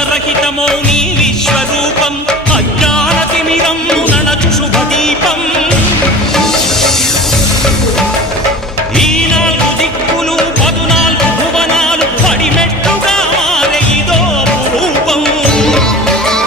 అజ్ఞానరహితమౌ నీ విశ్వరూపం అజ్ఞానతిమిరం నడచు దీపం